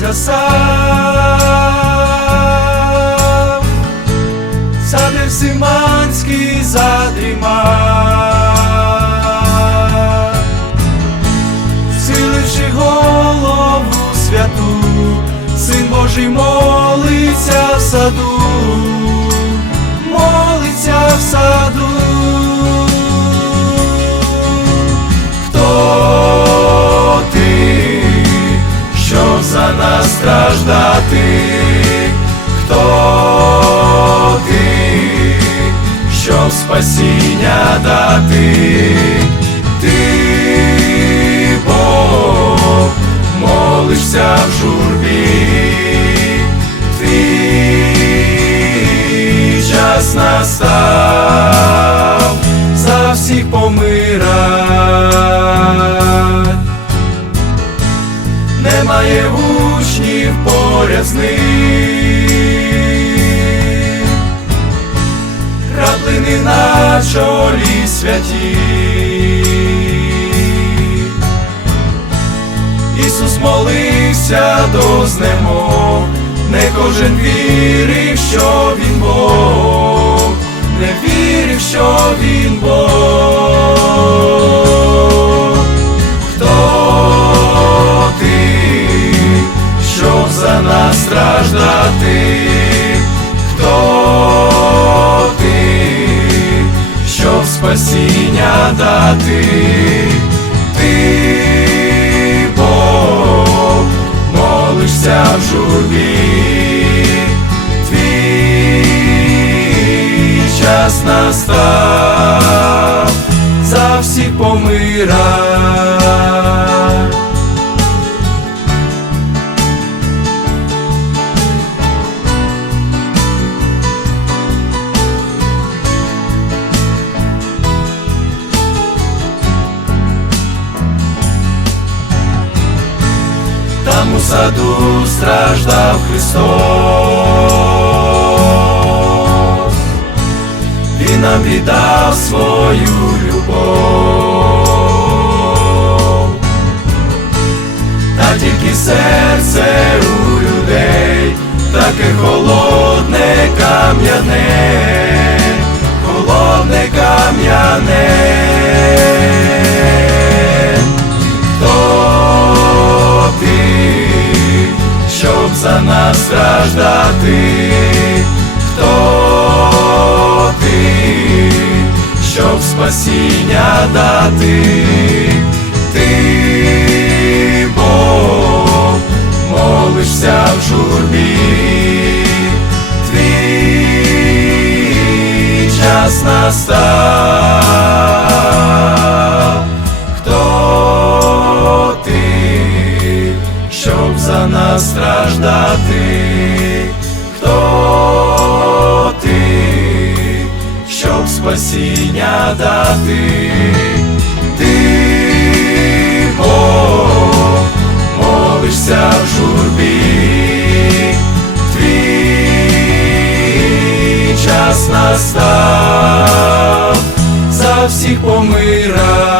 згасав, Сади Всиманський задрімав, силивши голову святу, Син Божий молиться в саду, нас страждати? Хто ти, щоб спасіння дати? Ти Бог, молишся в журбі, твій час настав за всіх помирать. Немає учнів поряд з ним, краплини на чолі святі. Ісус молився до знемог, не кожен вірив, що він Бог, не вірив, що він Бог. Дати? Ти Бог, молишся в журбі, твій час настав Там у саду страждав Христос, Він нам віддав свою любов, та тільки серце у людей таке холодне кам'яне, холодне кам'яне. За нас страждати? Хто ти, щоб спасіння дати? Ти Бог, молишся в журбі, твій час настав. Страждати? Хто ти, щоб спасіння дати? Ти Бог, молишся в журбі, твій час настав за всіх помира.